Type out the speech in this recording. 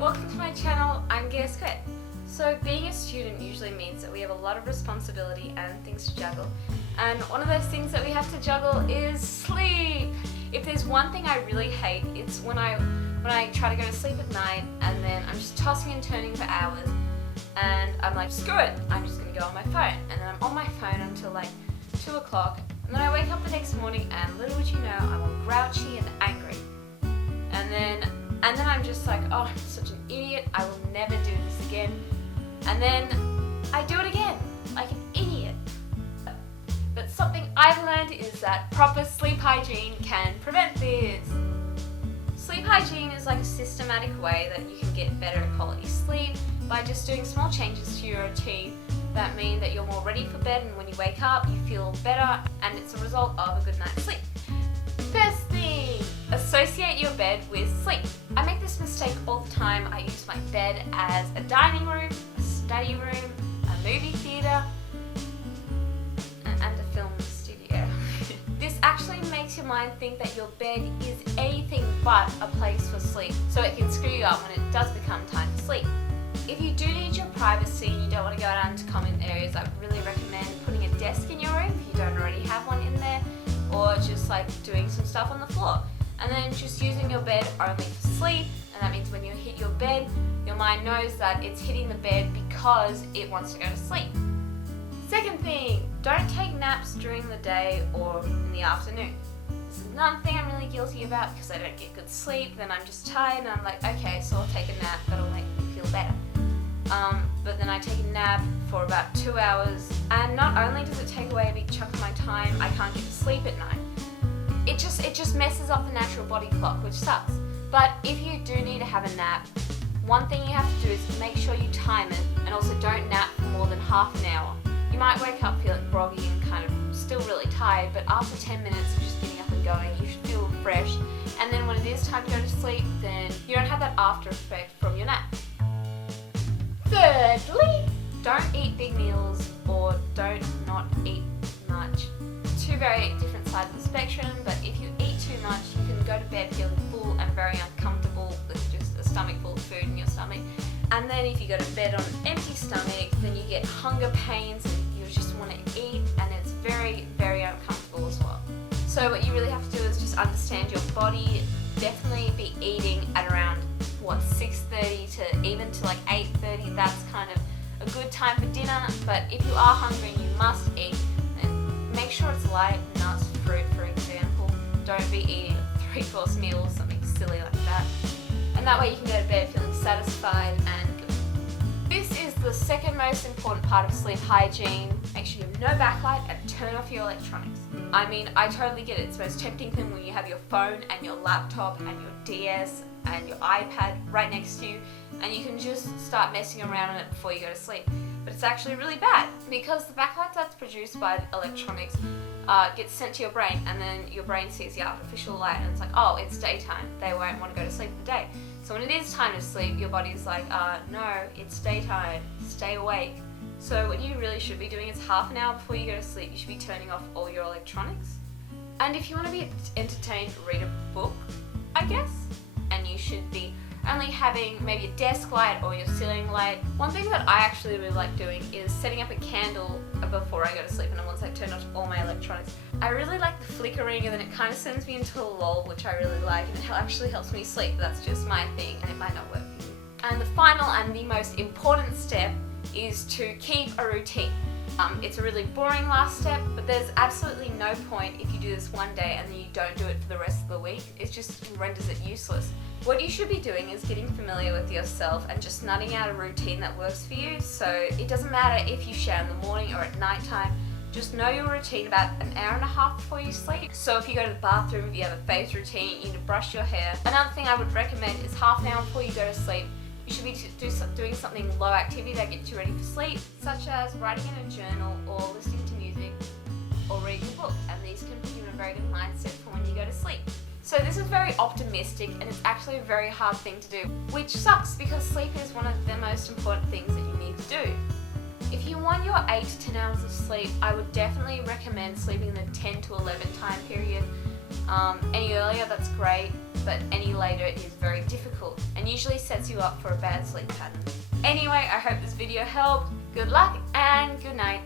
welcome to my channel. I'm Gia Squid. So being a student usually means that we have a lot of responsibility and things to juggle, and one of those things that we have to juggle is sleep. If there's one thing I really hate, it's when I try to go to sleep at night and then I'm just tossing and turning for hours and I'm like, screw it, I'm just gonna go on my phone, and then I'm on my phone until like 2 o'clock, and then I wake up the next morning and little would you know, I'm all grouchy and angry. And then I'm just like, oh, I'm such an idiot, I will never do this again. And then I do it again, like an idiot. But something I've learned is that proper sleep hygiene can prevent this. Sleep hygiene is like a systematic way that you can get better quality sleep by just doing small changes to your routine that mean that you're more ready for bed, and when you wake up you feel better, and it's a result of a good night's sleep. First thing, associate your bed with sleep. I make this mistake all the time. I use my bed as a dining room, a study room, a movie theatre, and a film studio. This actually makes your mind think that your bed is anything but a place for sleep, so it can screw you up when it does become time to sleep. If you do need your privacy and you don't want to go out into common areas, I really recommend putting a desk in your room if you don't already have one in there, or just like doing some stuff on the floor. And then just using your bed only for sleep, and that means when you hit your bed, your mind knows that it's hitting the bed because it wants to go to sleep. Second thing, don't take naps during the day or in the afternoon. This is another thing I'm really guilty about because I don't get good sleep, then I'm just tired and I'm like, okay, so I'll take a nap, that'll make me feel better. But then I take a nap for about 2 hours, and not only does it take away a big chunk of my time, I can't get to sleep at night. It just messes up the natural body clock, which sucks. But if you do need to have a nap, one thing you have to do is make sure you time it, and also don't nap for more than half an hour. You might wake up feeling groggy and kind of still really tired, but after 10 minutes of just getting up and going, you should feel refreshed. And then when it is time to go to sleep, then you don't have that after effect from your nap. Thirdly, don't eat big meals or don't not eat much. Two very different sides of the spectrum, but if you eat too much, you can go to bed feeling full and very uncomfortable with just a stomach full of food in your stomach. And then if you go to bed on an empty stomach, then you get hunger pains and you just want to eat, and it's very, very uncomfortable as well. So what you really have to do is just understand your body. Definitely be eating at around 6:30 to even to like 8:30. That's kind of a good time for dinner. But if you are hungry and you must eat, then make sure it's light, nuts, fruit for example. Don't be eating a 3-course meal or something silly like that. And that way you can go to bed feeling satisfied and good. This is the second most important part of sleep hygiene. Make sure you have no backlight and turn off your electronics. I mean, I totally get it. It's the most tempting thing when you have your phone and your laptop and your DS and your iPad right next to you, and you can just start messing around on it before you go to sleep. But it's actually really bad because the backlight that's produced by the electronics gets sent to your brain, and then your brain sees the artificial light and it's like, oh, it's daytime, they won't want to go to sleep for the day. So when it is time to sleep, your body's like, no, it's daytime, stay awake. So what you really should be doing is half an hour before you go to sleep, you should be turning off all your electronics. And if you want to be entertained, read a book, I guess. And you should be only having maybe a desk light or your ceiling light. One thing that I actually really like doing is setting up a candle before I go to sleep, and then once I've turned off all my electronics. I really like the flickering, and then it kind of sends me into a lull, which I really like, and it actually helps me sleep. That's just my thing, and it might not work for you. And the final and the most important step is to keep a routine. It's a really boring last step, but there's absolutely no point if you do this one day and then you don't do it for the rest of the week. It just renders it useless. What you should be doing is getting familiar with yourself and just nutting out a routine that works for you. So it doesn't matter if you shower in the morning or at night time, just know your routine about an hour and a half before you sleep. So if you go to the bathroom, if you have a face routine, you need to brush your hair. Another thing I would recommend is half an hour before you go to sleep, you should be doing something low activity that gets you ready for sleep, such as writing in a journal or listening to music or reading a book, and these can put you in a very good mindset for when you go to sleep. So this is very optimistic, and it's actually a very hard thing to do, which sucks because sleep is one of the most important things that you need to do. If you want your 8 to 10 hours of sleep, I would definitely recommend sleeping in the 10 to 11 time period. Any earlier, that's great. but any later is very difficult and usually sets you up for a bad sleep pattern. Anyway, I hope this video helped. Good luck and good night.